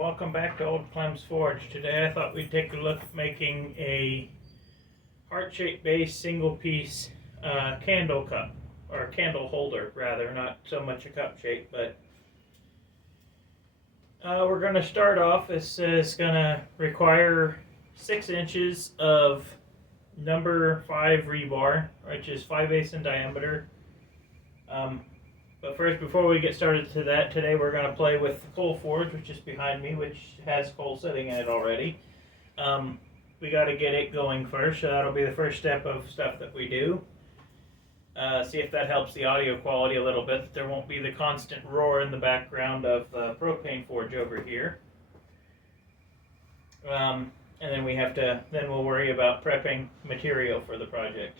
Welcome back to Old Clem's Forge. Today I thought we'd take a look at making a heart-shaped base single piece candle cup, or candle holder rather, not so much a cup shape, but we're going to start off. This is going to require 6 inches of number 5 rebar, which is 5/8 in diameter. But first, before we get started to that, today we're going to play with the coal forge, which is behind me, which has coal sitting in it already. We got to get it going first, so that'll be the first step of stuff that we do. See if that helps the audio quality a little bit. There won't be the constant roar in the background of the propane forge over here. And then we'll worry about prepping material for the project.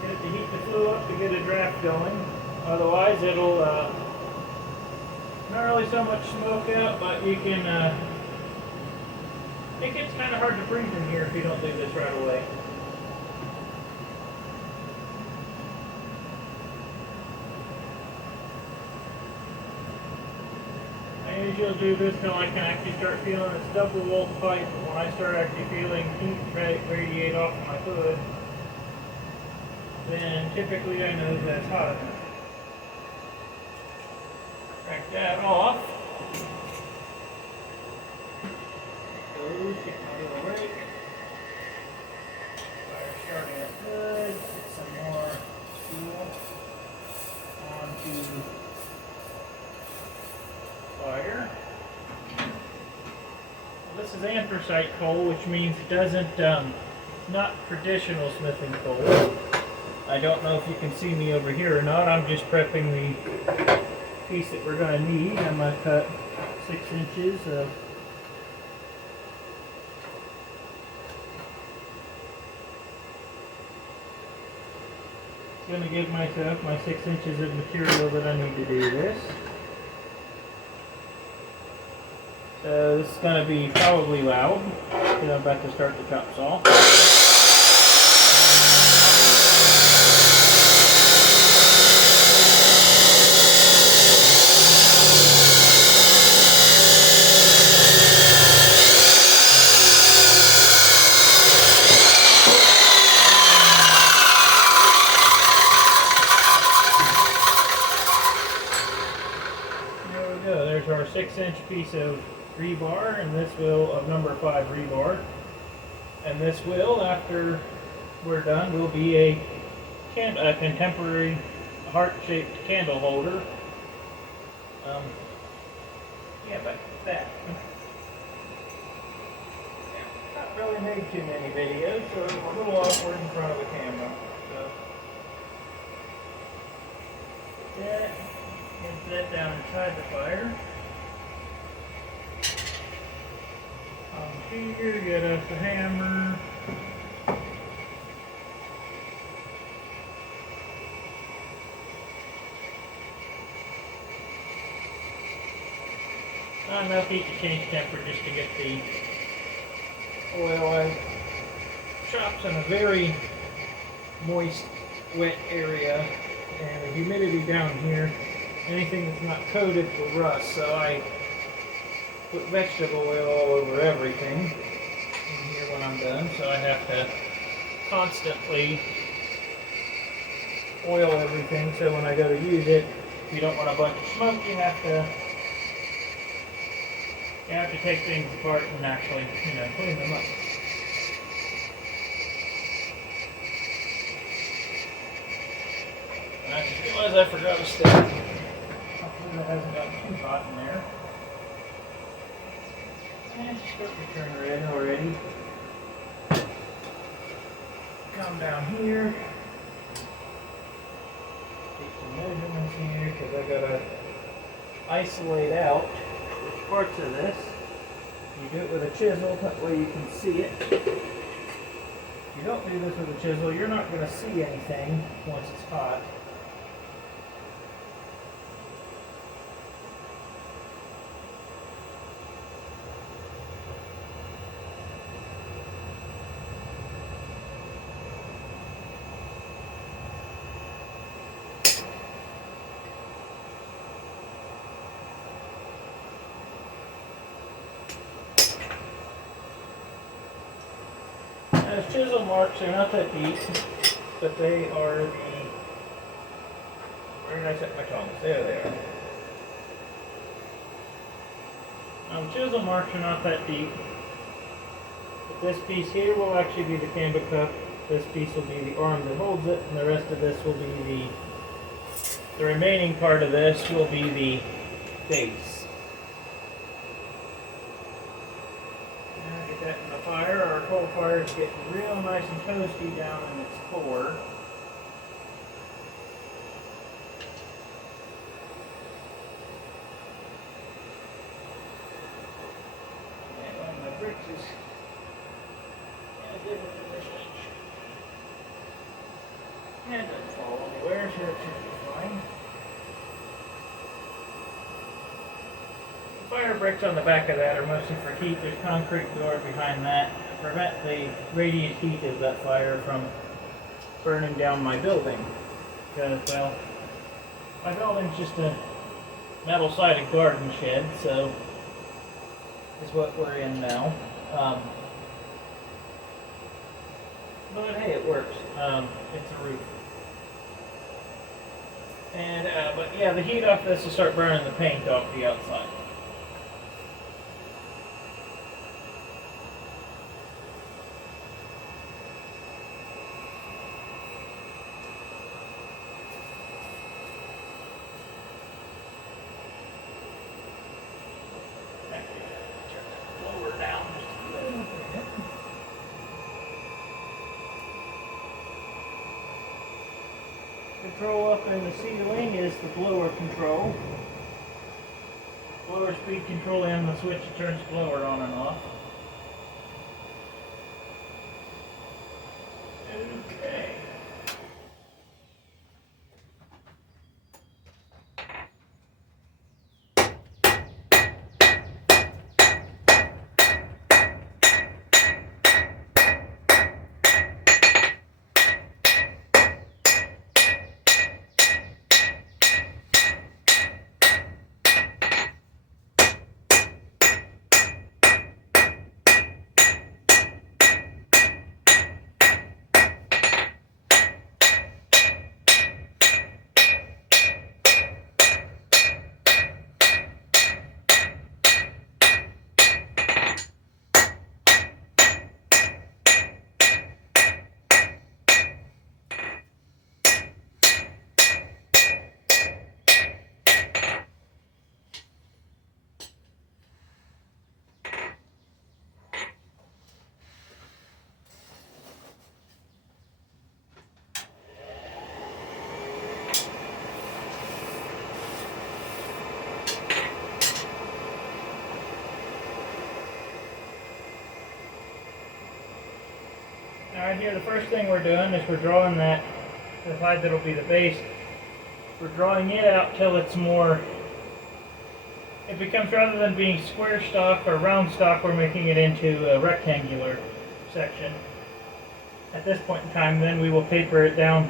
Get it to heat the flue up to get a draft going. Otherwise, it'll not really so much smoke out, but you can. It gets kind of hard to breathe in here if you don't do this right away. I usually do this until I can actually start feeling this double wall pipe. When I start actually feeling heat radiate off my hood, then typically I know that's hot enough. Crack that off. Get my little rake. Fire starting up good. Get some more fuel onto fire. Well, this is anthracite coal, which means it doesn't, not traditional smithing coal. I don't know if you can see me over here or not. I'm just prepping the piece that we're going to need. I'm going to cut 6 inches of going to give myself my 6 inches of material that I need to do this. So this is going to be probably loud because I'm about to start the chop saw. There we go. There's our 6-inch piece of rebar, and this will of number 5 rebar, and this will, after we're done, will be a contemporary heart-shaped candle holder. But that not really made too many videos, so I'm a little awkward in front of the camera. So that Get that down inside the fire. Here, get us a hammer. Not enough heat to change temperature just to get the oil out. Shop's in a very moist, wet area, and the humidity down here, anything that's not coated will rust, so I put vegetable oil all over everything in here when I'm done, so I have to constantly oil everything, so when I go to use it, if you don't want a bunch of smoke, you have to take things apart and actually, clean them up. I just realized I forgot a step. Hopefully that hasn't gotten too hot in there. And it's starting to turn red already. Come down here. Take some measurements here because I gotta isolate out which parts of this. You do it with a chisel, that way you can see it. If you don't do this with a chisel, you're not going to see anything once it's hot. As chisel marks, they're not that deep, but they are the, where did I set my tongs? There they are. Chisel marks are not that deep, but this piece here will actually be the camber cup, this piece will be the arm that holds it, and the rest of this will be the remaining part of this will be the base. Get that in the fire. Our coal fire is getting real nice and toasty down in its core. And one of my bricks is in a different position. And it doesn't fall anywhere, so it should be fine. Fire bricks on the back of that are mostly for heat. There's concrete door behind that to prevent the radiant heat of that fire from burning down my building. Because, well, my building's just a metal-sided garden shed, so is what we're in now. But hey, it works. It's a roof. And, but yeah, the heat off this will start burning the paint off the outside. Control up in the ceiling is the blower control. Blower speed control and the switch that turns the blower on and off. Okay. Right here, the first thing we're doing is we're drawing the side that'll be the base. We're drawing it out till it's more, it becomes, rather than being square stock or round stock, we're making it into a rectangular section. At this point in time, then we will paper it down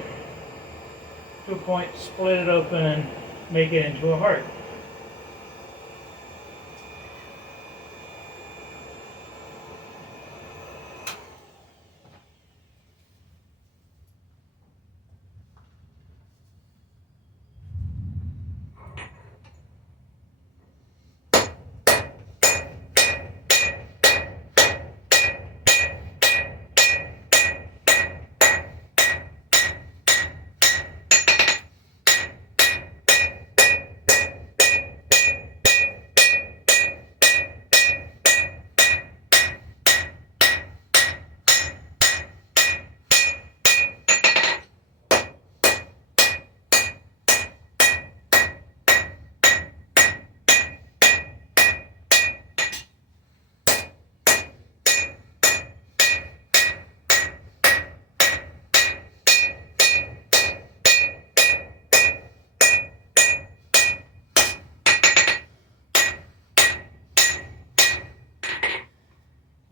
to a point, split it open, and make it into a heart.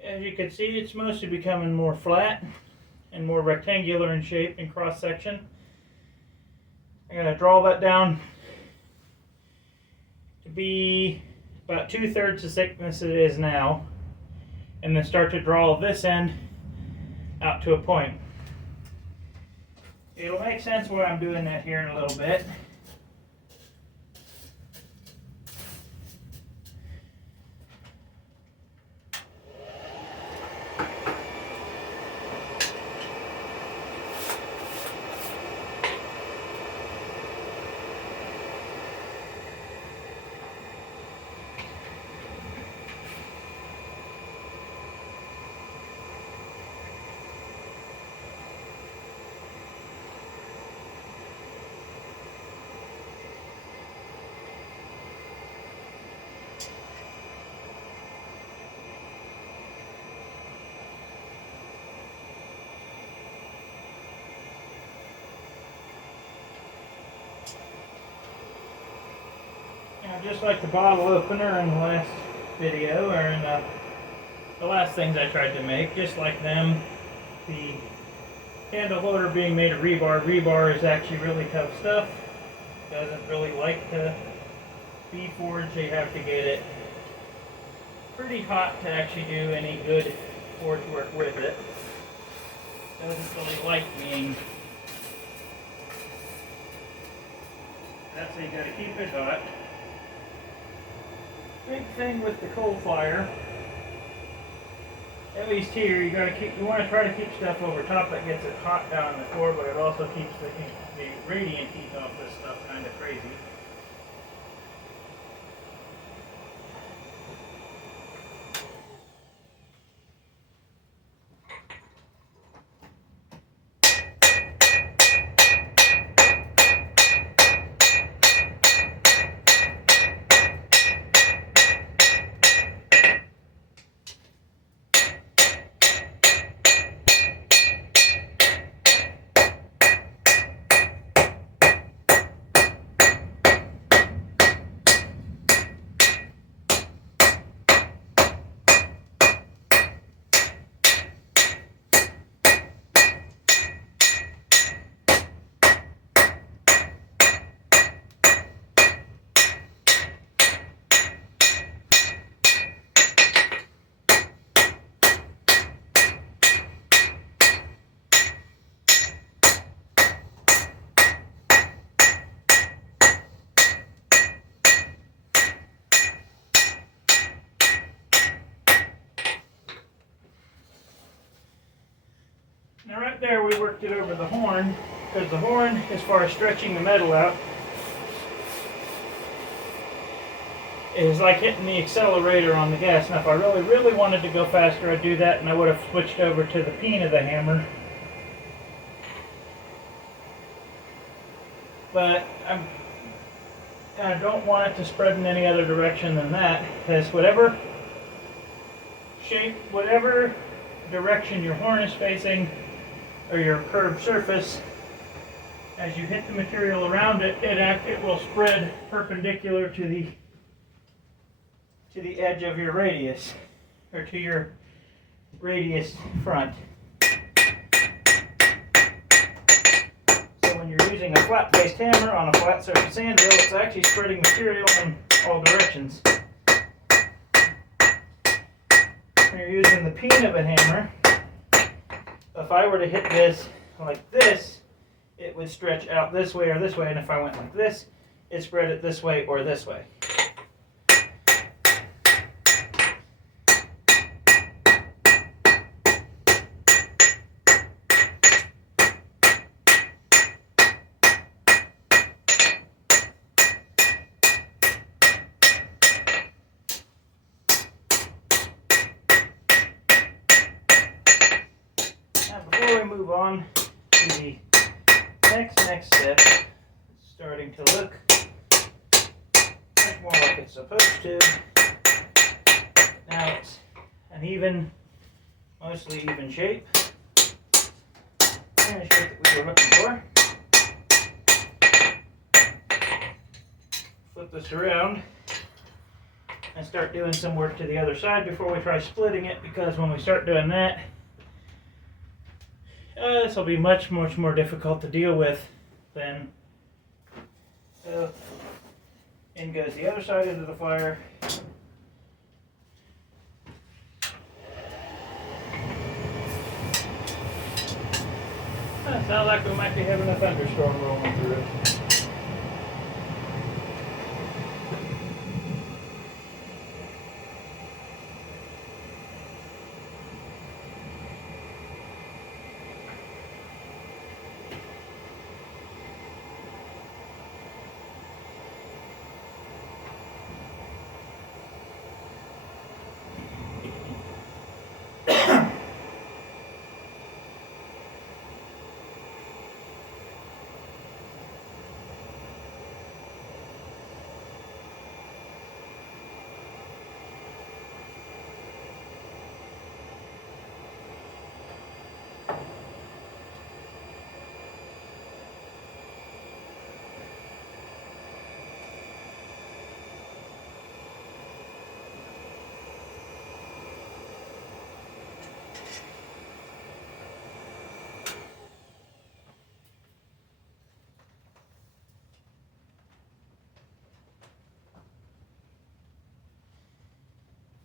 As you can see, it's mostly becoming more flat and more rectangular in shape and cross section. I'm going to draw that down to be about 2/3 the thickness it is now, and then start to draw this end out to a point. It'll make sense why I'm doing that here in a little bit. Just like the bottle opener in the last video, or in the last things I tried to make, just like them, the handle holder being made of rebar. Rebar is actually really tough stuff. Doesn't really like to be forged, so you have to get it pretty hot to actually do any good forge work with it. Doesn't really like being, that's why you gotta keep it hot. Big thing with the coal fire, at least here, you want to try to keep stuff over top that gets it hot down in the core, but it also keeps the radiant heat off this stuff kind of crazy. Now right there we worked it over the horn, because the horn, as far as stretching the metal out, is like hitting the accelerator on the gas. Now if I really wanted to go faster, I'd do that, and I would have switched over to the peen of the hammer. But I don't want it to spread in any other direction than that, because whatever shape, whatever direction your horn is facing, or your curved surface, as you hit the material around it, it will spread perpendicular to the edge of your radius, or to your radius front. So when you're using a flat-faced hammer on a flat surface anvil, it's actually spreading material in all directions. When you're using the peen of a hammer, if I were to hit this like this, it would stretch out this way or this way, and if I went like this, it spread it this way or this way. Now before we move on to the next step, it's starting to look much more like it's supposed to. Now it's an even, mostly even shape. And the shape that we were looking for. Flip this around and start doing some work to the other side before we try splitting it, because when we start doing that, this will be much more difficult to deal with than. So, in goes the other side into the fire. Sounds like we might be having a thunderstorm rolling through it.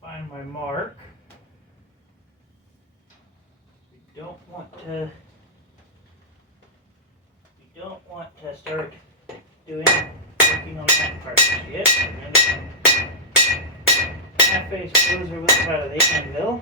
Find my mark. We don't want to start working on that part yet. And then half-face closer with the side of the anvil.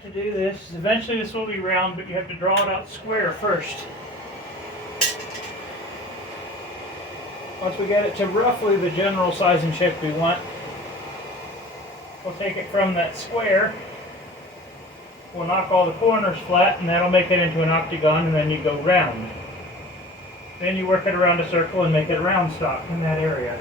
step to do this. Eventually this will be round, but you have to draw it out square first. Once we get it to roughly the general size and shape we want, we'll take it from that square. We'll knock all the corners flat, and that'll make it into an octagon, and then you go round. Then you work it around a circle and make it a round stock in that area.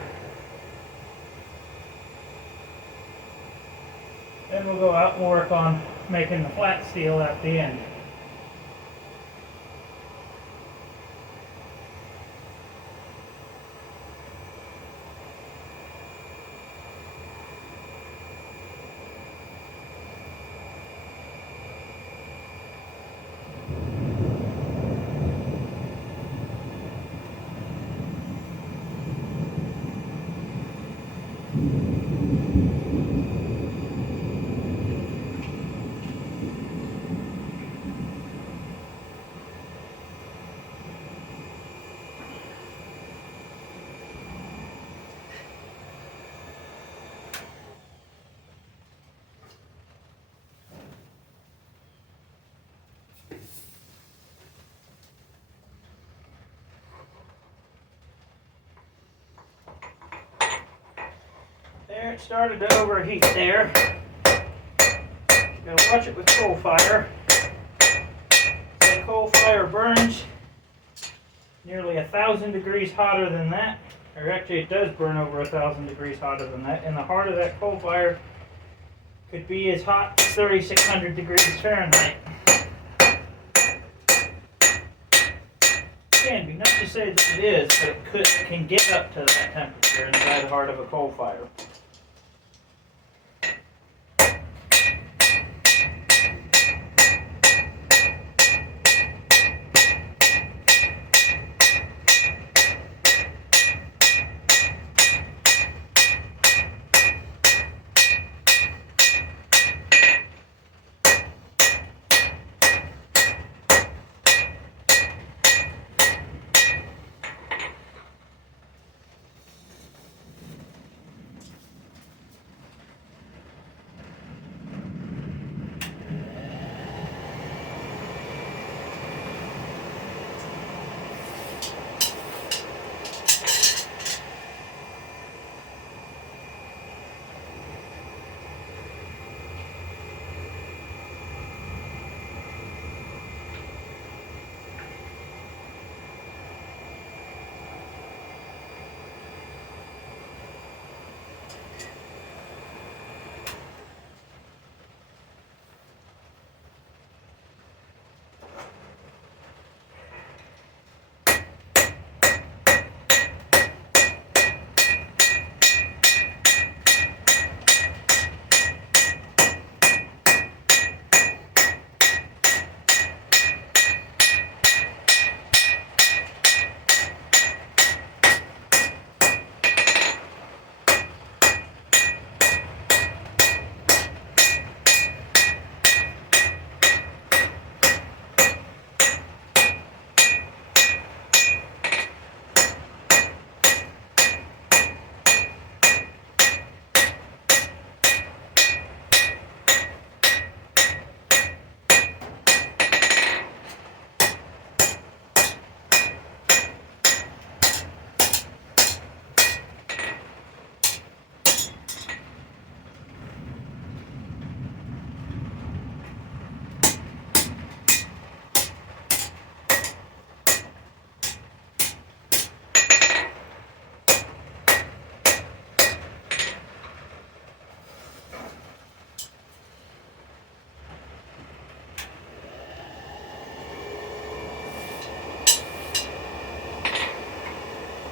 Then we'll go out and work on making the flat steel at the end. There, it started to overheat there. Gotta watch it with coal fire. The coal fire burns nearly 1,000 degrees hotter than that. Or actually it does burn over 1,000 degrees hotter than that. And the heart of that coal fire could be as hot as 3,600 degrees Fahrenheit. Can be, not to say that it is, but it can get up to that temperature inside the heart of a coal fire.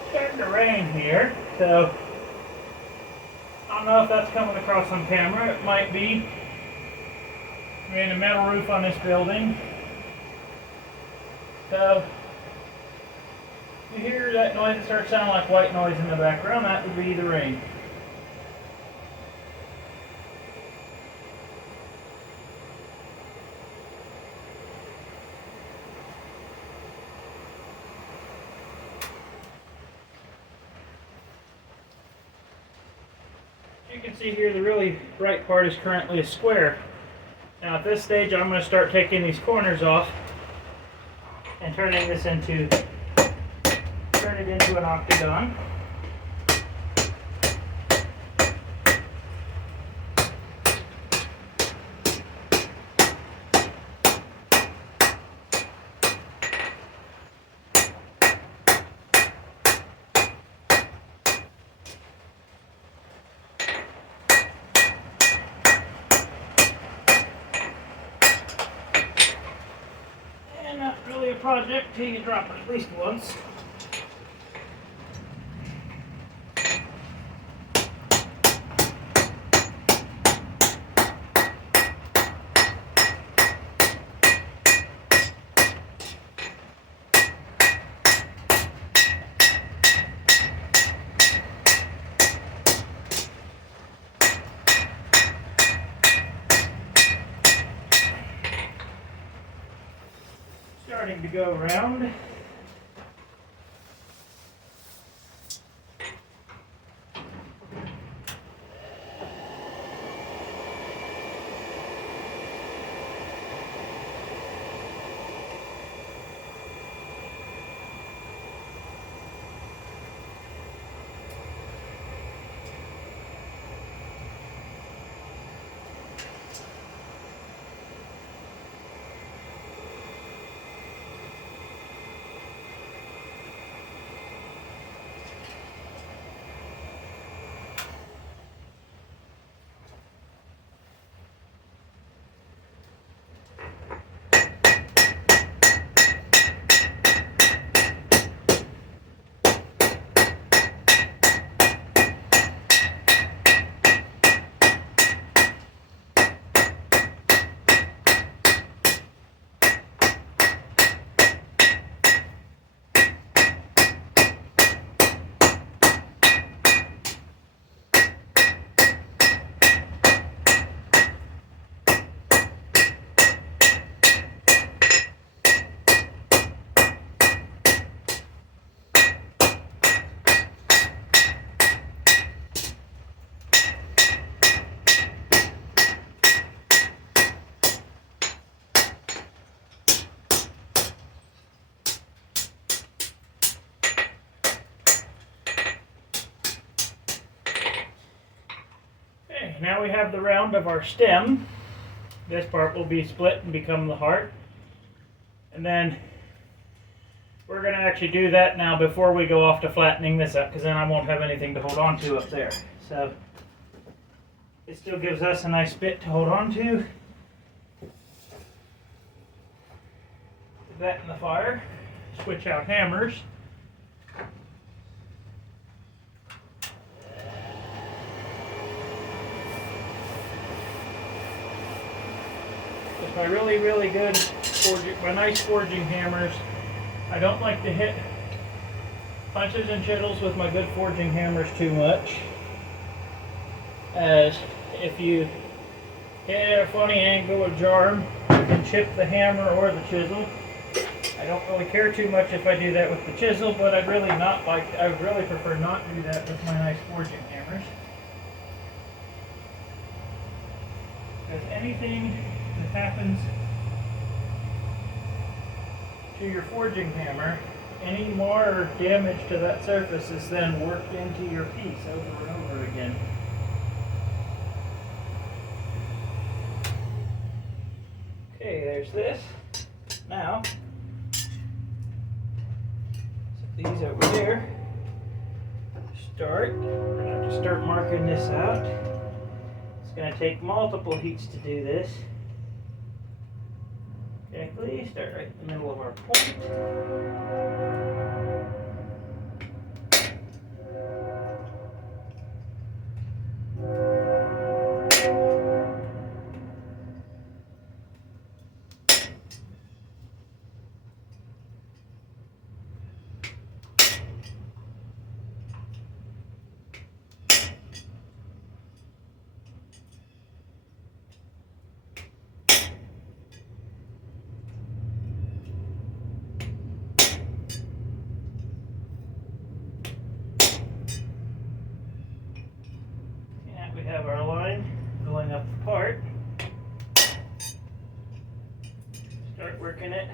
Starting to rain here, so I don't know if that's coming across on camera. It might be. We had a metal roof on this building, so if you hear that noise that starts sounding like white noise in the background, that would be the rain. You can see here the really bright part is currently a square. Now at this stage I'm going to start taking these corners off and turn it into an octagon. And not really a project till you drop it at least once. Starting to go around. Now we have the round of our stem. This part will be split and become the heart. And then we're going to actually do that now before we go off to flattening this up, because then I won't have anything to hold on to up there. So it still gives us a nice bit to hold on to. Put that in the fire. Switch out hammers. With my really good my nice forging hammers. I don't like to hit punches and chittles with my good forging hammers too much, as if you hit at a funny angle or jar them, you can chip the hammer or the chisel. I don't really care too much if I do that with the chisel, but I would really prefer not to do that with my nice forging hammers. Because anything that happens to your forging hammer, any more damage to that surface is then worked into your piece over and over again. Okay, there's this. Now, set these over here. We're going to have to start marking this out. It's going to take multiple heats to do this. Okay, please start right in the middle of our point. in it.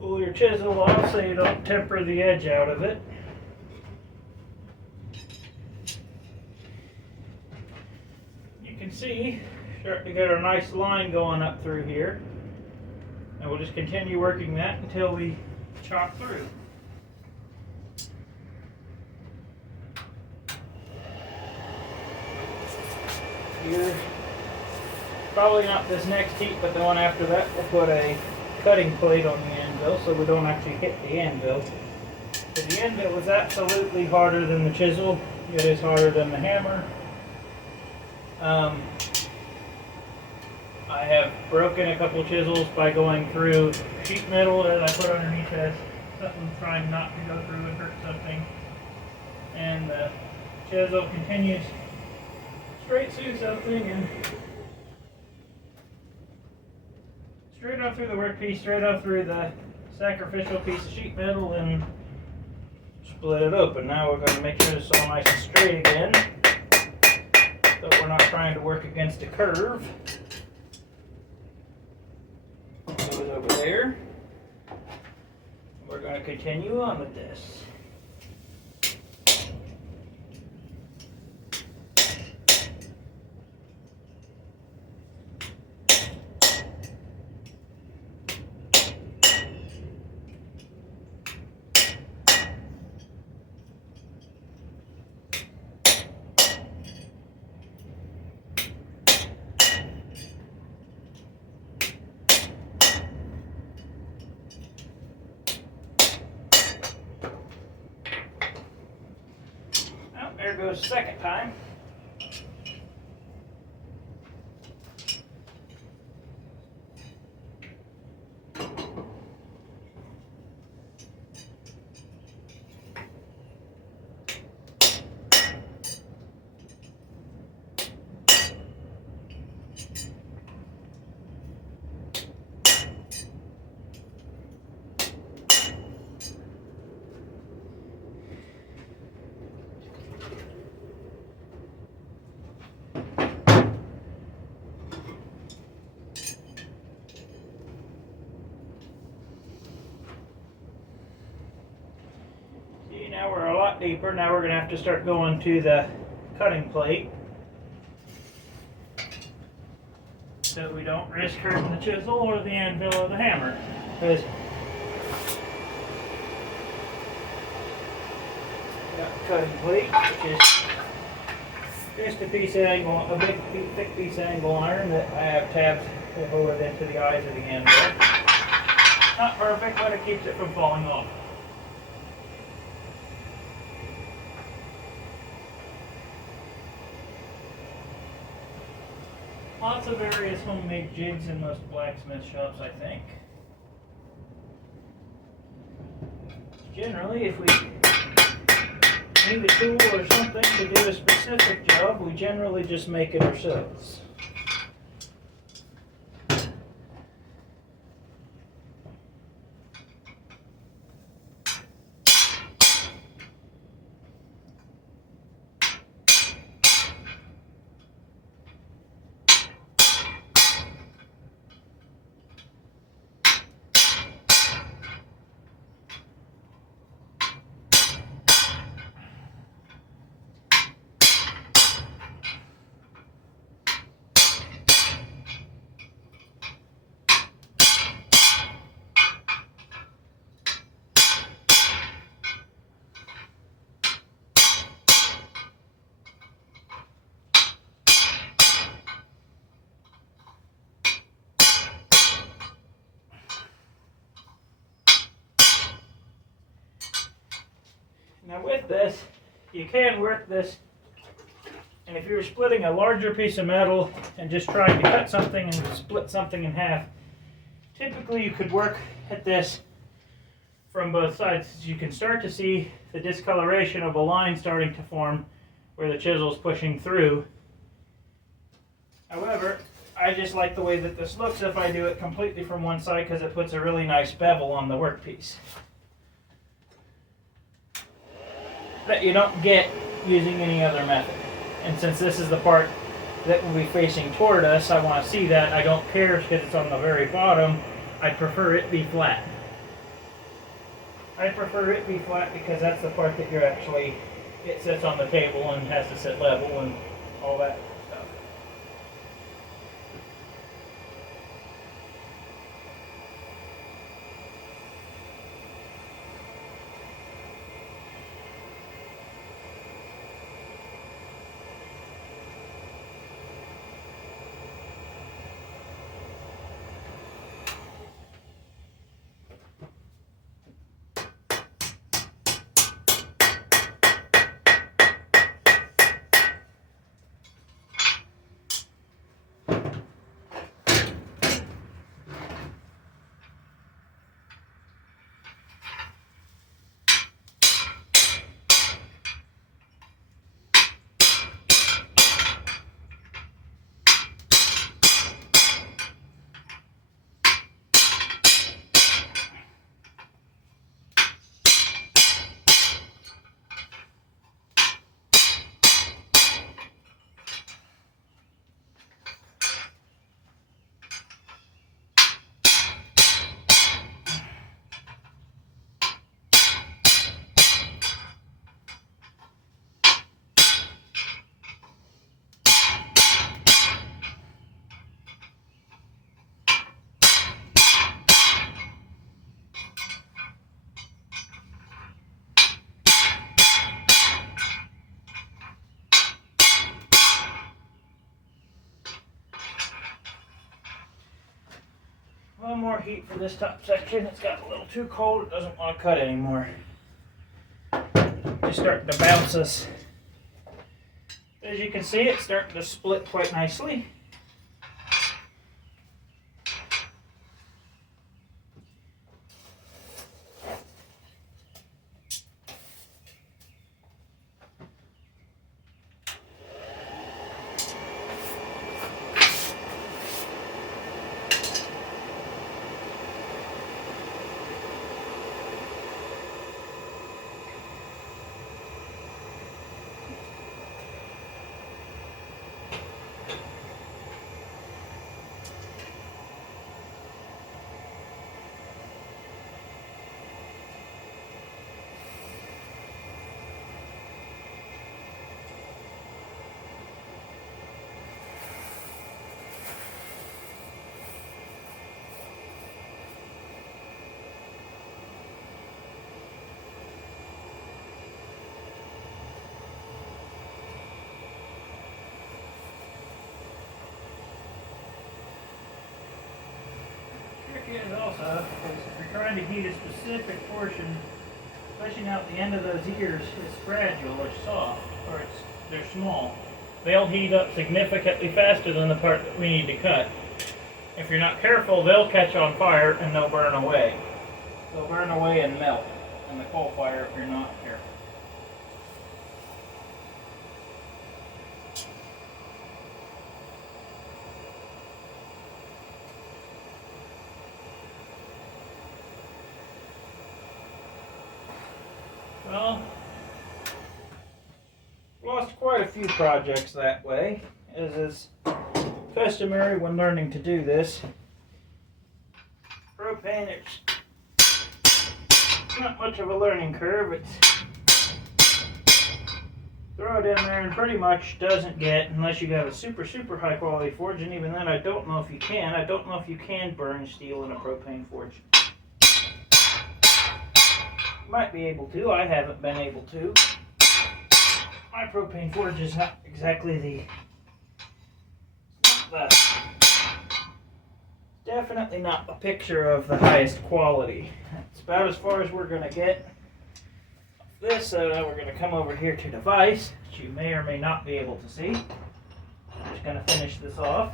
Cool your chisel off so you don't temper the edge out of it. You can see, start to get a nice line going up through here. And we'll just continue working that until we chop through. Here, probably not this next heat, but the one after that, we'll put a cutting plate on the anvil so we don't actually hit the anvil. So the anvil is absolutely harder than the chisel. It is harder than the hammer. I have broken a couple chisels by going through sheet metal that I put underneath as something trying not to go through and hurt something. And the chisel continues straight through something and straight up through the workpiece, straight up through the sacrificial piece of sheet metal and split it open. Now we're going to make sure it's all nice and straight again, so we're not trying to work against a curve. Goes over there. We're going to continue on with this. There goes the second time. Now we're a lot deeper. Now we're going to have to start going to the cutting plate so we don't risk hurting the chisel or the anvil or the hammer. Because got the cutting plate, which is just a piece of angle, a big thick piece of angle iron that I have tabs that hold it into the eyes of the anvil. Not perfect, but it keeps it from falling off. Lots of various homemade jigs in most blacksmith shops, I think. Generally, if we need a tool or something to do a specific job, we generally just make it ourselves. Now with this, you can work this, and if you were splitting a larger piece of metal and just trying to cut something and split something in half, typically you could work at this from both sides. You can start to see the discoloration of a line starting to form where the chisel is pushing through. However, I just like the way that this looks if I do it completely from one side, because it puts a really nice bevel on the workpiece that you don't get using any other method. And since this is the part that will be facing toward us, I want to see that. I don't care because it's on the very bottom. I prefer it be flat. I prefer it be flat because that's the part that you're actually, it sits on the table and has to sit level and all that stuff. One more heat for this top section. It's got a little too cold. It doesn't want to cut anymore. Just starting to bounce us. As you can see, it's starting to split quite nicely. Is also, because if you're trying to heat a specific portion, pushing out the end of those ears is fragile or soft, or they're small. They'll heat up significantly faster than the part that we need to cut. If you're not careful, they'll catch on fire and they'll burn away. They'll burn away and melt in the coal fire if you're not careful. Well, lost quite a few projects that way, as is customary when learning to do this. Propane, it's not much of a learning curve. It's throw it in there and pretty much doesn't get, unless you got a super high quality forge, and even then I don't know if you can. I don't know if you can burn steel in a propane forge. Might be able to. I haven't been able to. My propane forge is not exactly definitely not a picture of the highest quality. It's about as far as we're going to get. this, so now we're going to come over here to device, which you may or may not be able to see. I'm just going to finish this off.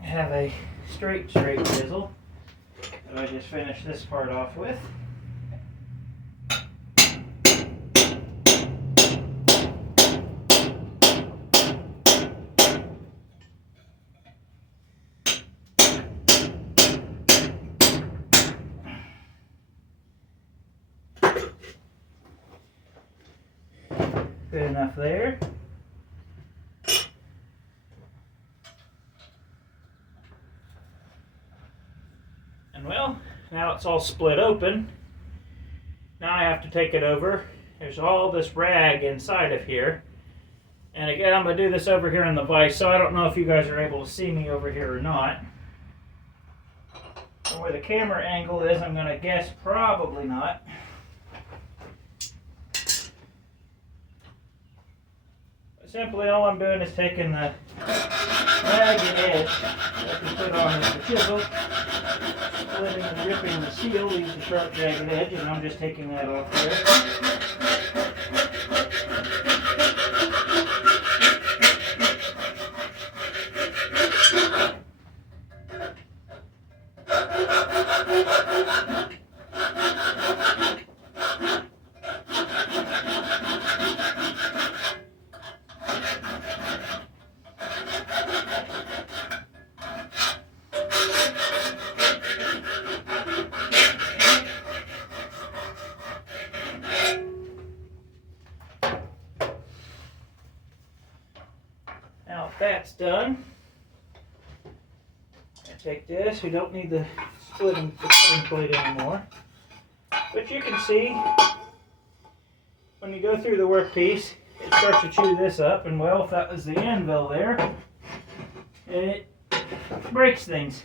I have a straight chisel that I just finished this part off with. Good enough there. And well, now it's all split open. Now I have to take it over. There's all this rag inside of here. And again, I'm going to do this over here in the vise, so I don't know if you guys are able to see me over here or not. Or where the camera angle is, I'm going to guess probably not. Simply all I'm doing is taking the ragged edge that we put on the chisel, splitting and ripping the seal, leaves the sharp jagged edge, and I'm just taking that off there. Now that's done, I take this. We don't need the splitting plate anymore. But you can see when you go through the workpiece, it starts to chew this up, and well, if that was the anvil there, it breaks things.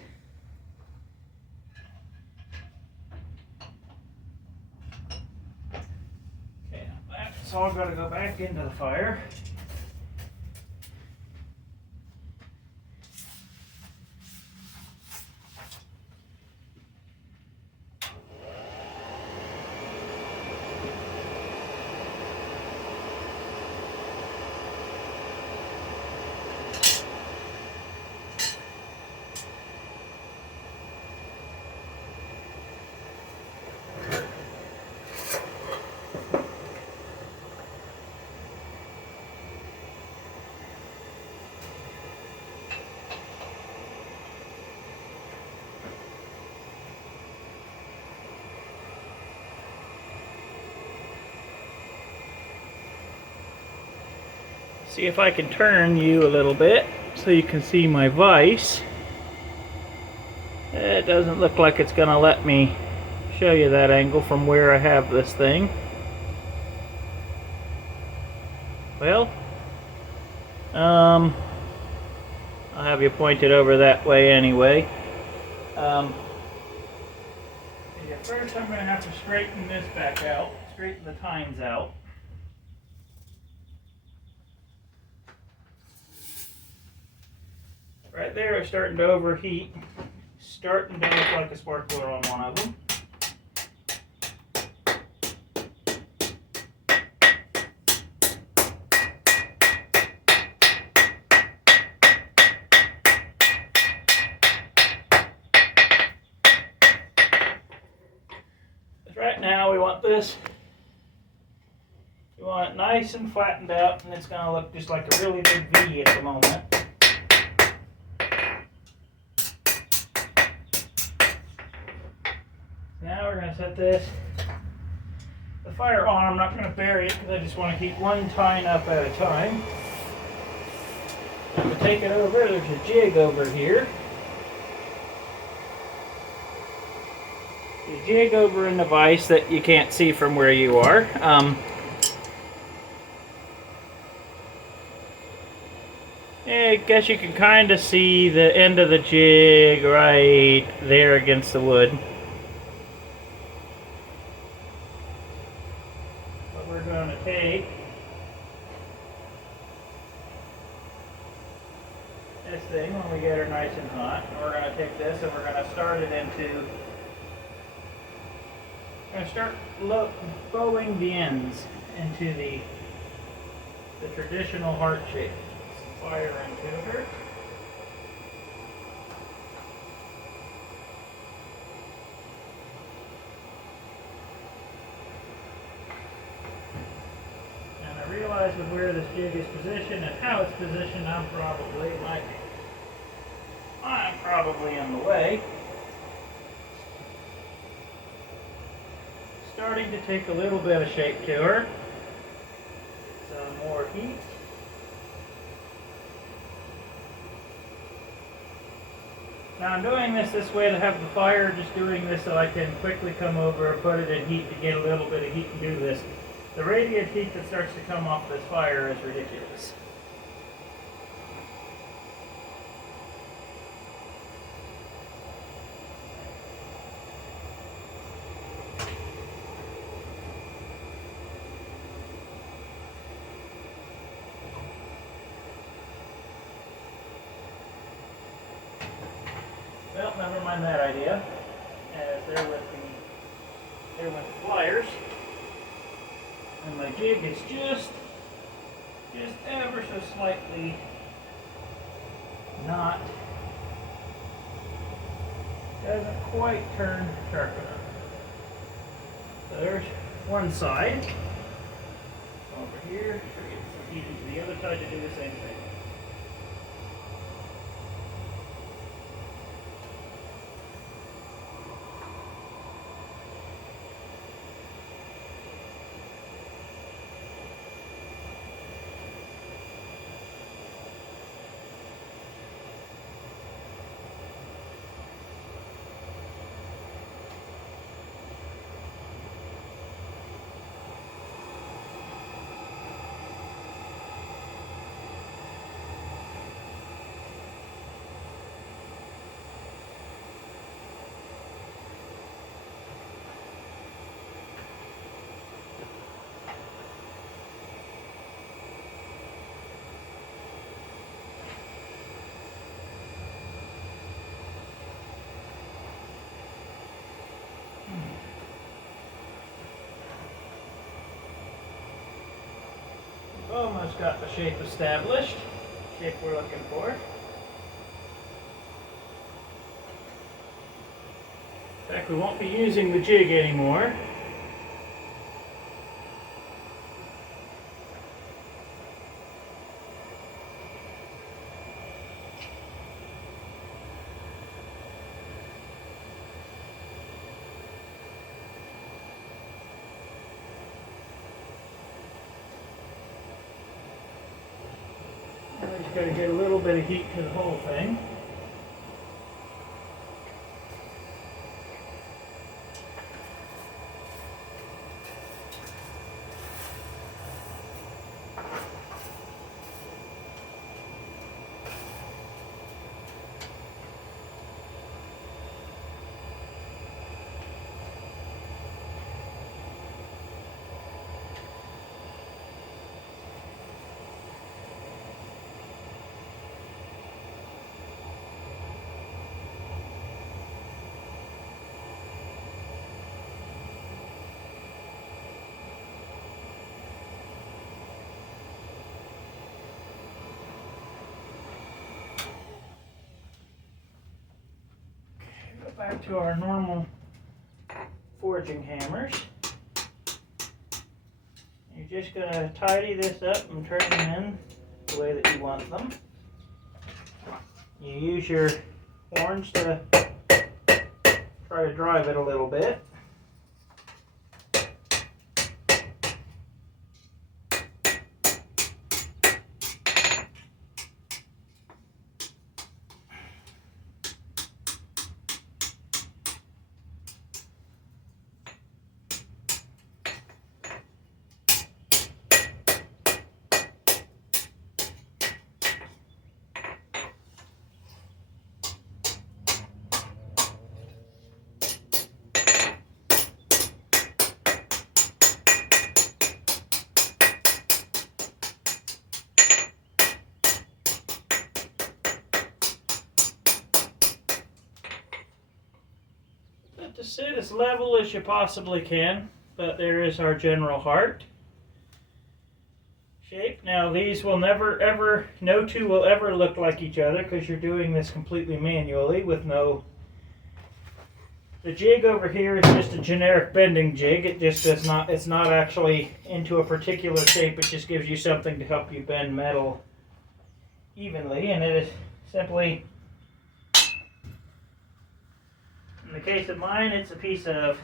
Okay, now that's all got to go back into the fire. See if I can turn you a little bit so you can see my vise. It doesn't look like it's going to let me show you that angle from where I have this thing. Well, I'll have you pointed over that way anyway. First I'm going to have to straighten this back out, straighten the tines out. Right there is starting to overheat, starting to look like a sparkler on one of them. Right now we want this, we want it nice and flattened out, and it's going to look just like a really big V at the moment. Now we're going to set the fire on. I'm not going to bury it because I just want to keep one tine up at a time. I'm going to take it over. There's a jig over here. A jig over in the vise that you can't see from where you are. I guess you can kind of see the end of the jig right there against the wood. Going to take this thing when we get her nice and hot, and we're going to take this and we're going to start it into I'm going to start bowing the ends into the traditional heart shape. Some fire into her. And I realize with where this jig is positioned and how it's positioned, I'm probably in the way. Starting to take a little bit of shape to her. Some more heat. Now I'm doing this way to have the fire, just doing this so I can quickly come over and put it in heat to get a little bit of heat and do this. The radiant heat that starts to come off this fire is ridiculous. Well, never mind that idea, as there went the pliers, and my jig is just ever so slightly doesn't quite turn sharp enough. So there's one side. Over here, try to get some heat into the other side to do the same thing. Almost got the shape established, shape we're looking for. In fact, we won't be using the jig anymore. I just got to get a little bit of heat to the whole thing. Back to our normal forging hammers. You're just going to tidy this up and turn them in the way that you want them. You use your horns to try to drive it a little bit. to sit as level as you possibly can, but there is our general heart shape. Now these will never ever, no two will ever look like each other because you're doing this completely manually with no, the jig over here is just a generic bending jig. It just does not, it's not actually into a particular shape. It just gives you something to help you bend metal evenly, and it is simply, in the case of mine, it's a piece of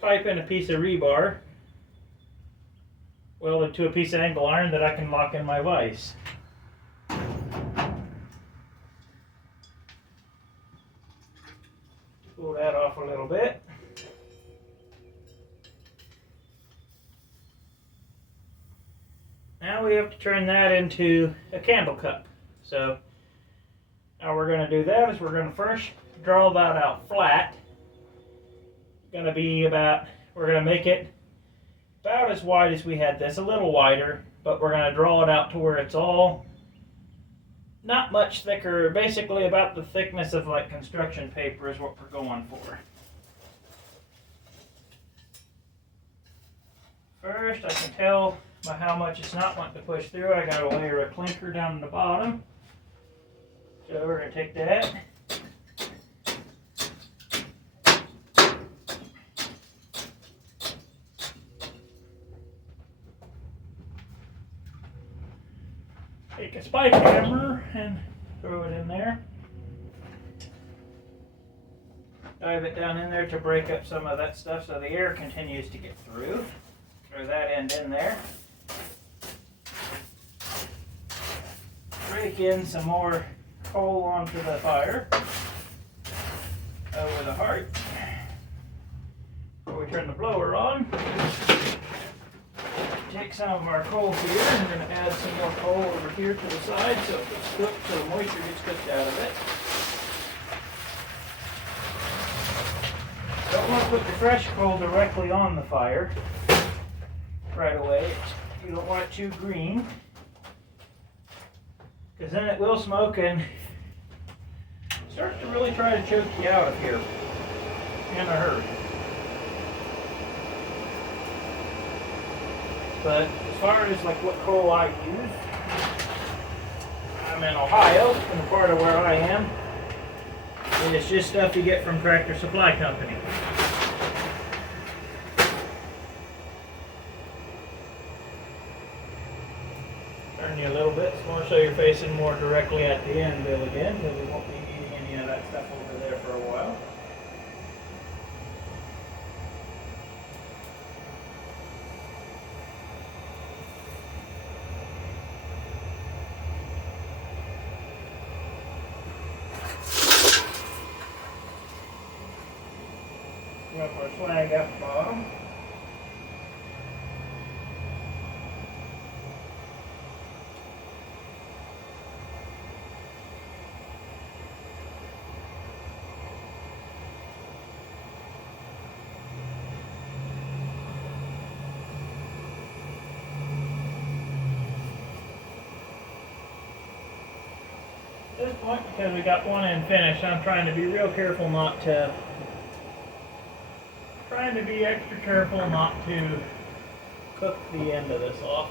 pipe and a piece of rebar welded to a piece of angle iron that I can lock in my vise. Pull that off a little bit. Now we have to turn that into a candle cup. So how we're going to do that is we're going to first draw that out flat. It's going to be about, we're going to make it about as wide as we had this, a little wider, but we're going to draw it out to where it's all not much thicker, basically about the thickness of like construction paper is what we're going for. First, I can tell by how much it's not wanting to push through. I got a layer of clinker down in the bottom. So we're going to take that. Take a spike hammer and throw it in there. Dive it down in there to break up some of that stuff so the air continues to get through. Throw that end in there. Break in some more coal onto the fire over the heart. Before we turn the blower on, take some of our coal here, and we're going to add some more coal over here to the side so it gets cooked, so the moisture gets cooked out of it. Don't want to put the fresh coal directly on the fire right away. You don't want it too green, because then it will smoke and start to really try to choke you out of here in a hurry. But as far as like what coal I use, I'm in Ohio, and the part of where I am, and it's just stuff you get from Tractor Supply Company. Turn you a little bit more so you're facing more directly at the anvil again, because we won't be eating any of that stuff over there for a while. Drop our slag up the bottom. At this point, because we got one end finished, I'm trying to be real careful not to, extra careful not to cook the end of this off.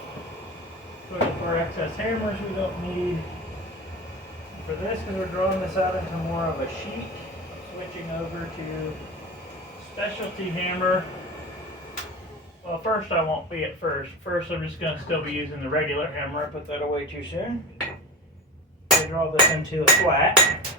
Looking for excess hammers we don't need. For this, because we're drawing this out into more of a sheet, I'm switching over to specialty hammer. Well, first I won't be at first. First I'm just going to still be using the regular hammer. I put that away too soon. I draw this into a flat.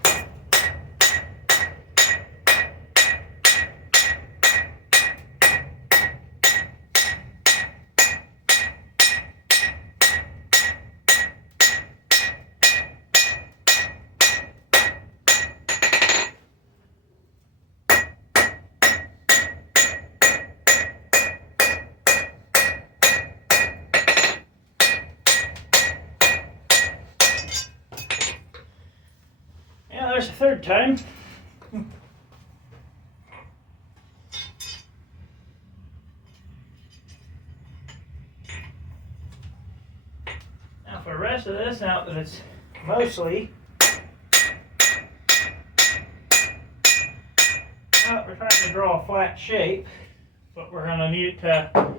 There's a third time. Now for the rest of this, now that it's mostly We're trying to draw a flat shape, but we're going to need to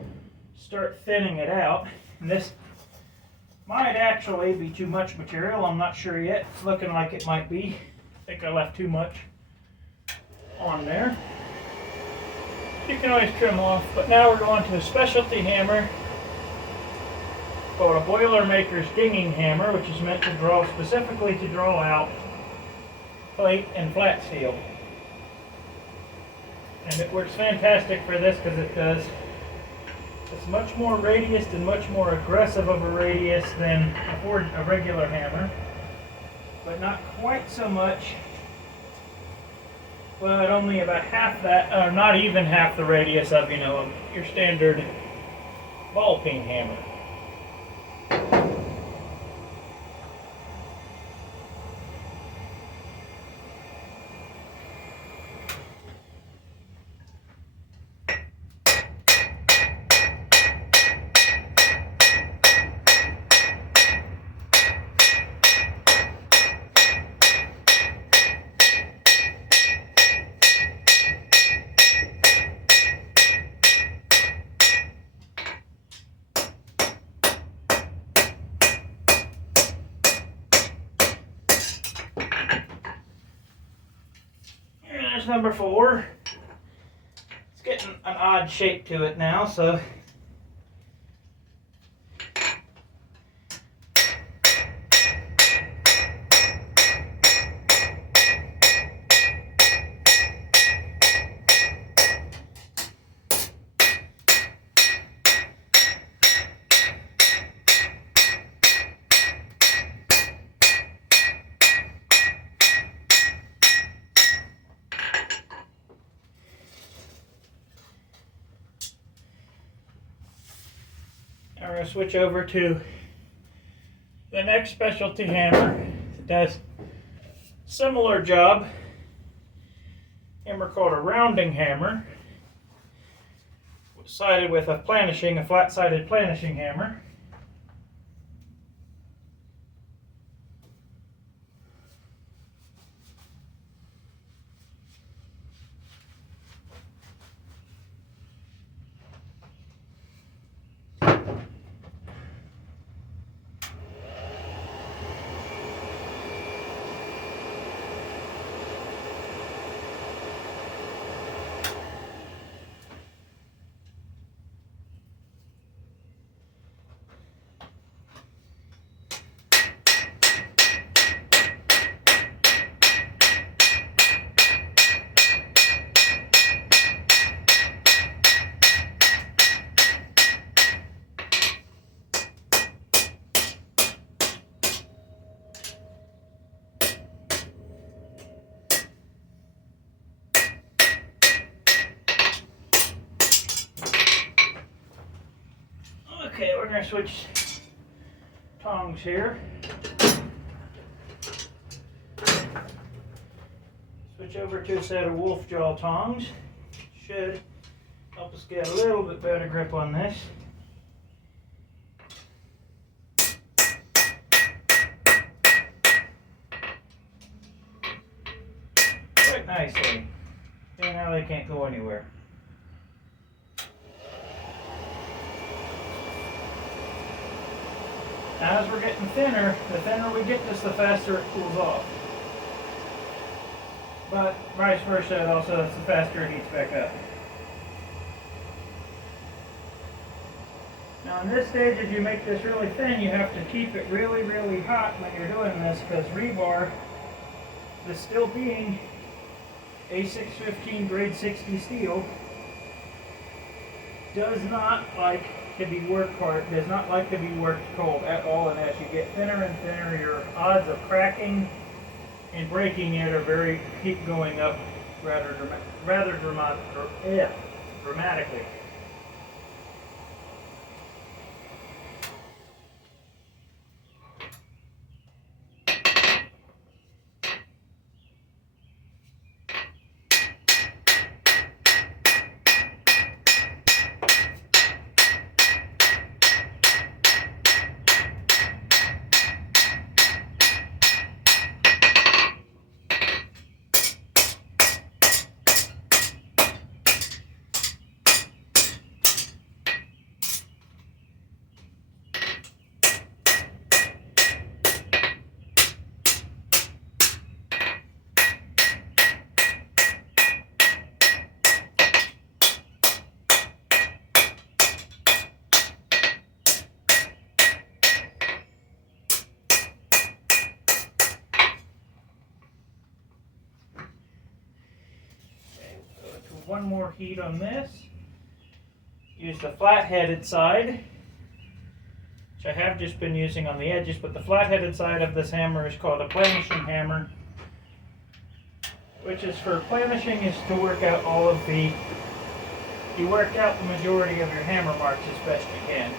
start thinning it out. And this might actually be too much material. I'm not sure yet. It's looking like it might be. I think I left too much on there. You can always trim off, but now we're going to a specialty hammer called a Boilermaker's dinging hammer, which is meant to draw specifically to draw out plate and flat steel. And it works fantastic for this because it's much more radius and much more aggressive of a radius than a regular hammer, but not quite so much. But only about half that, or not even half the radius of, your standard ball peen hammer. Here's number 4. It's getting an odd shape to it now, so now we're going to switch over to the next specialty hammer. It does similar job. Hammer called a rounding hammer, sided with a flat-sided planishing hammer. Okay, we're going to switch tongs here. Switch over to a set of wolf jaw tongs. Should help us get a little bit better grip on this. Quite nicely. See, now they can't go anywhere. Now as we're getting thinner, the thinner we get this, the faster it cools off. But vice versa, also the faster it heats back up. Now in this stage, as you make this really thin, you have to keep it really, really hot when you're doing this, because rebar, this still being A615 grade 60 steel, does not like to be worked hard, does not like to be worked cold at all, and as you get thinner and thinner, your odds of cracking and breaking it keep going up dramatically. one more heat on this. Use the flat-headed side, which I have just been using on the edges, but the flat-headed side of this hammer is called a planishing hammer, which is for planishing, is to work out you work out the majority of your hammer marks as best you can.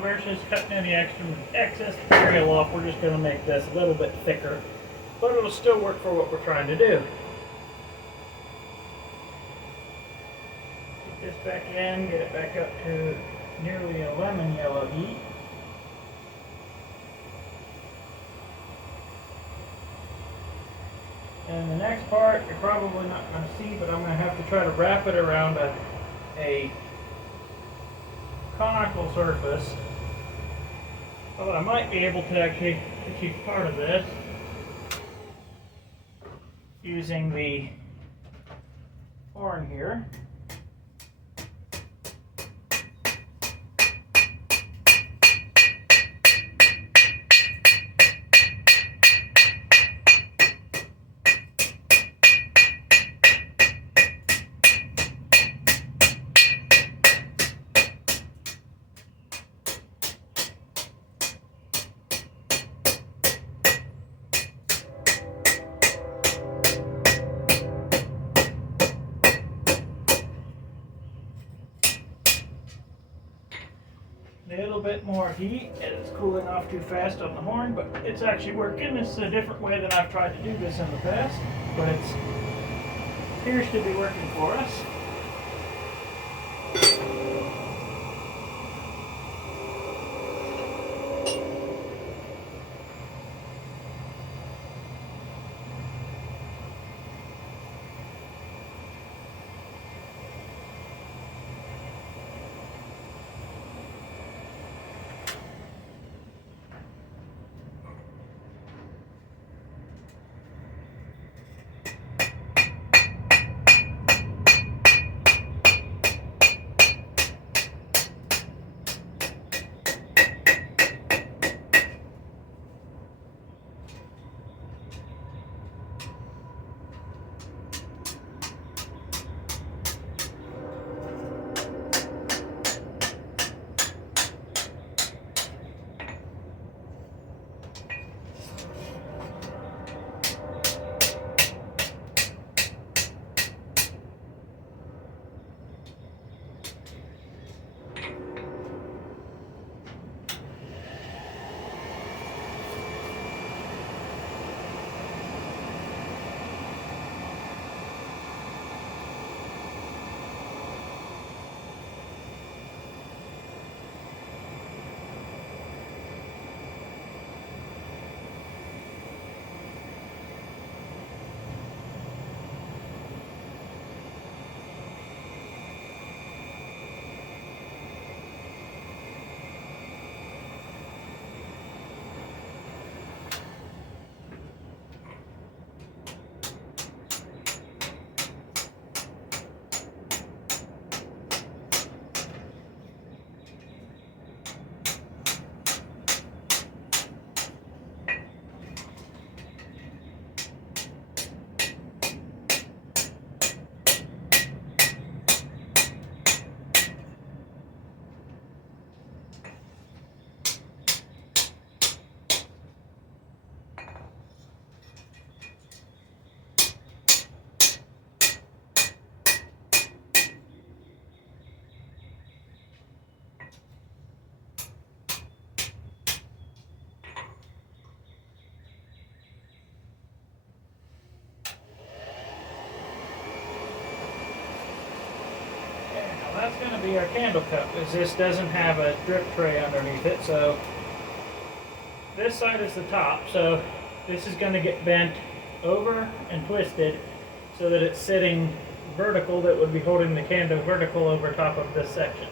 Versus cutting any excess material off, we're just going to make this a little bit thicker, but it'll still work for what we're trying to do. Get this back in, get it back up to nearly a lemon yellow heat. And the next part you're probably not going to see, but I'm going to have to try to wrap it around a conical surface. Well, I might be able to actually achieve part of this using the horn here. A little bit more heat, and it's cooling off too fast on the horn, but it's actually working. This is a different way than I've tried to do this in the past, but it appears to be working for us. to be our candle cup, is this doesn't have a drip tray underneath it, so this side is the top, so this is going to get bent over and twisted so that it's sitting vertical, that would be holding the candle vertical over top of this section.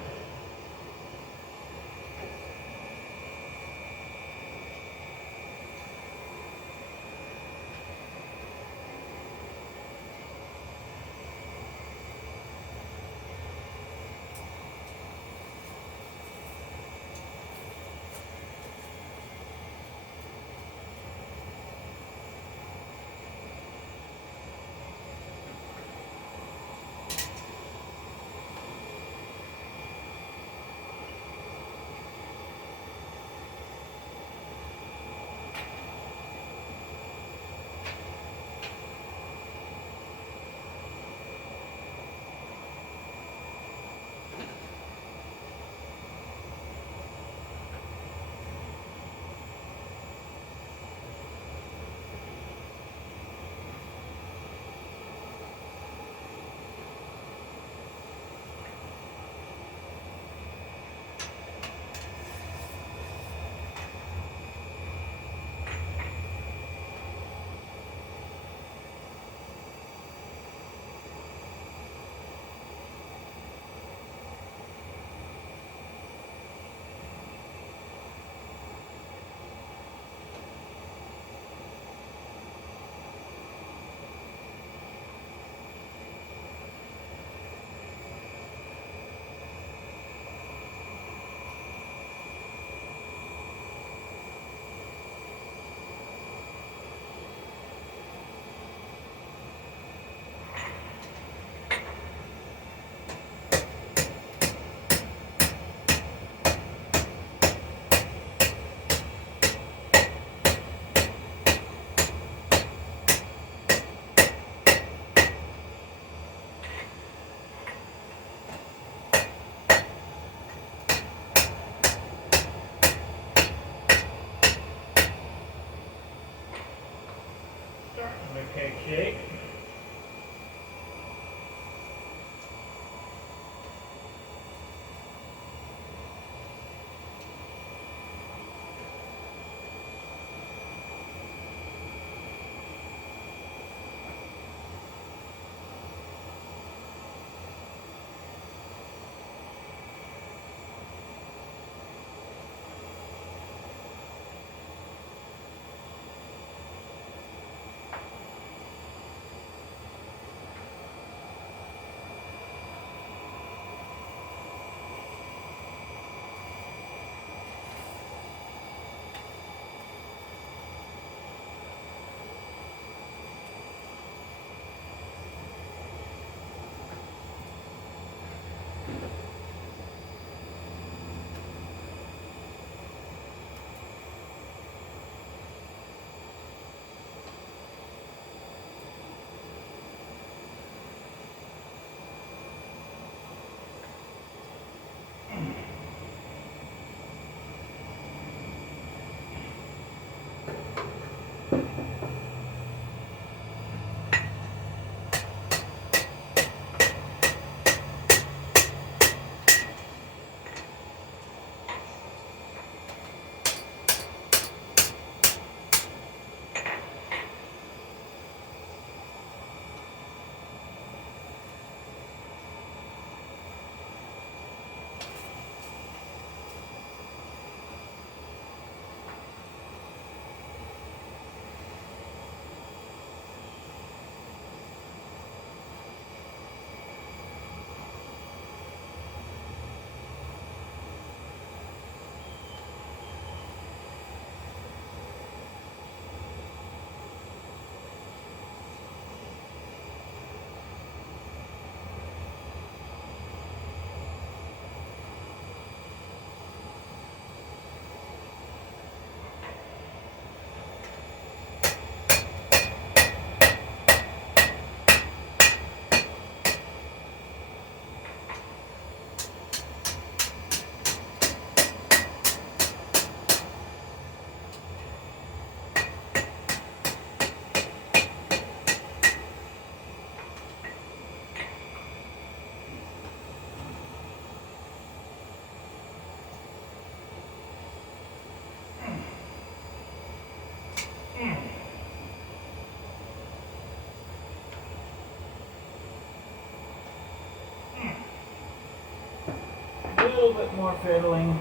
little bit more fiddling,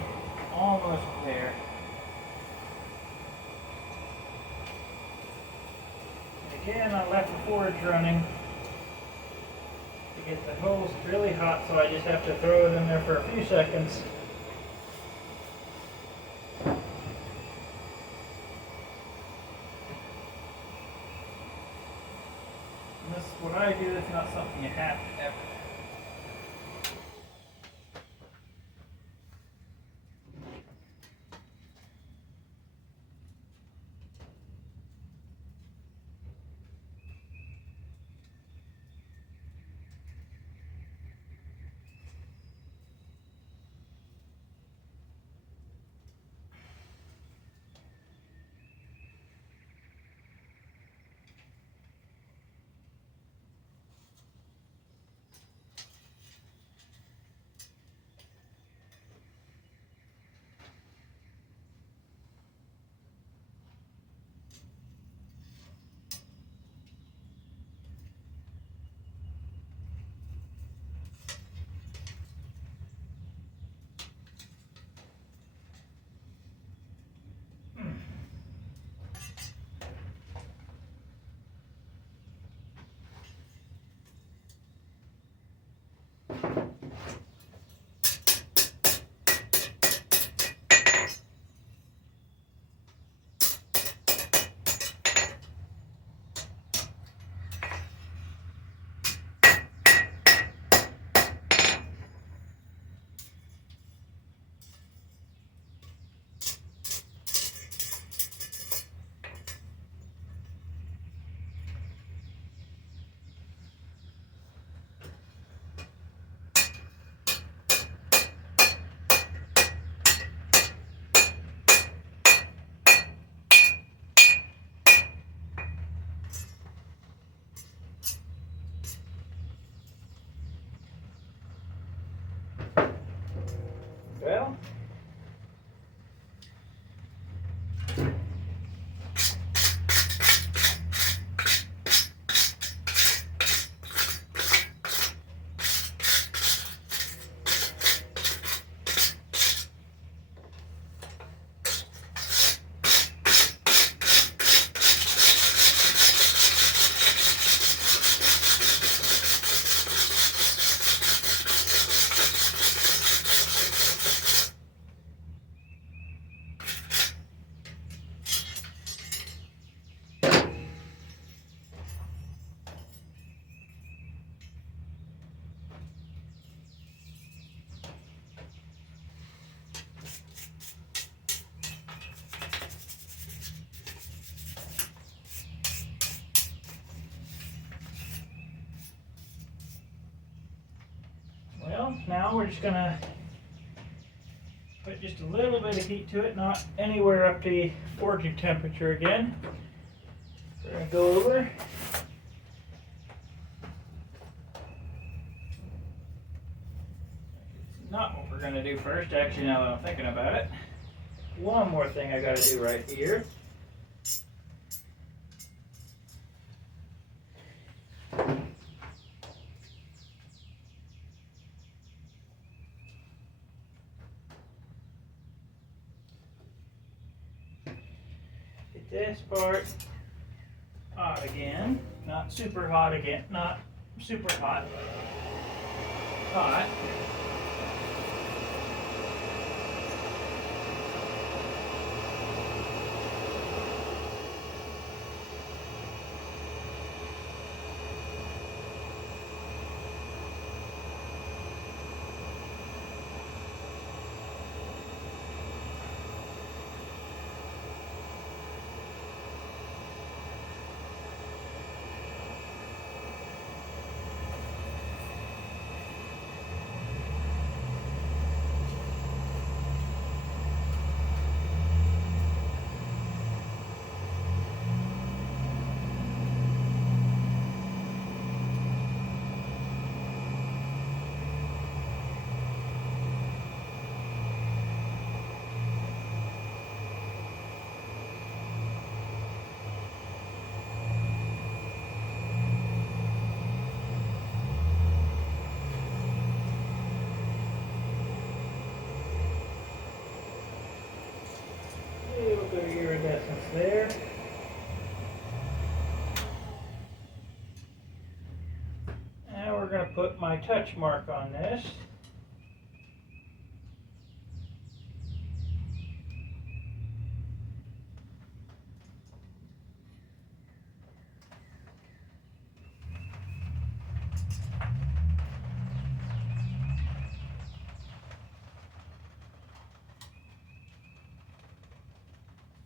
almost there. And again, I left the forge running to get the hose really hot, so I just have to throw it in there for a few seconds. And this is what I do, it's not something you have to ever do. Well, now we're just gonna put just a little bit of heat to it, not anywhere up to forging temperature again. We're gonna go over. Not what we're gonna do first, actually, now that I'm thinking about it. One more thing I gotta do right here. Get this part hot again. Not super hot again, not super hot. Hot. iridescence there. Now we're going to put my touch mark on this.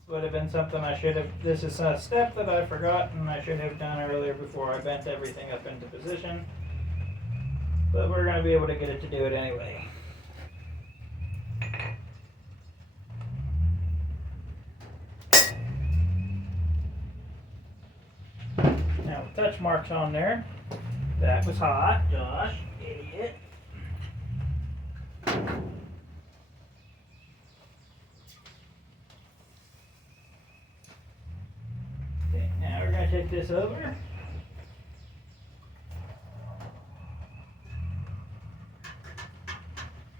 Would have been something I should have, this is a step that I forgot and I should have done earlier before I bent everything up into position. But we're going to be able to get it to do it anyway. Now with touch marks on there, that was hot, Josh, idiot. Take this over.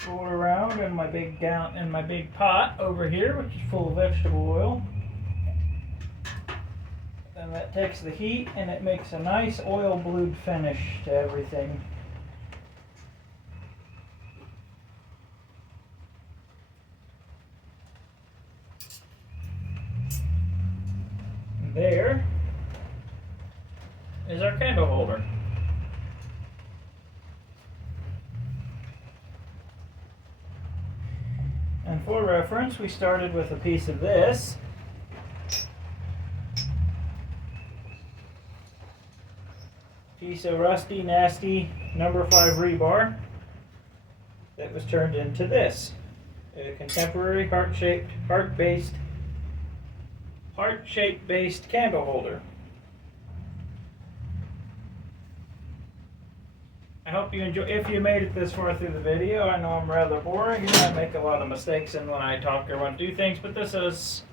Roll it around in my big pot over here, which is full of vegetable oil. And that takes the heat and it makes a nice oil blued finish to everything. And there is our candle holder. And for reference, we started with a piece of this. Piece of rusty, nasty number 5 rebar that was turned into this. A contemporary heart-shaped based candle holder. I hope you enjoy. If you made it this far through the video, I know I'm rather boring and I make a lot of mistakes in when I talk or want to do things, but this is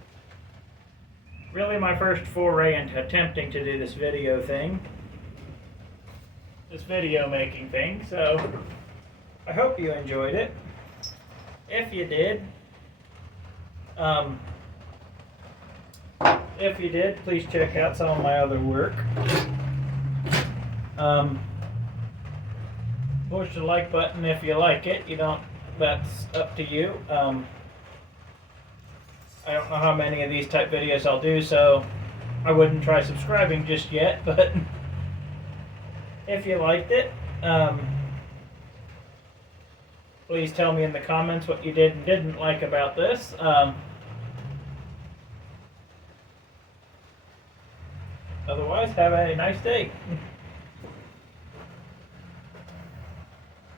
really my first foray into attempting to do this video thing. This video making thing, so I hope you enjoyed it. If you did, please check out some of my other work. Push the like button if you like it. You don't. That's up to you. I don't know how many of these type videos I'll do, so I wouldn't try subscribing just yet. But if you liked it, please tell me in the comments what you did and didn't like about this. Otherwise, have a nice day.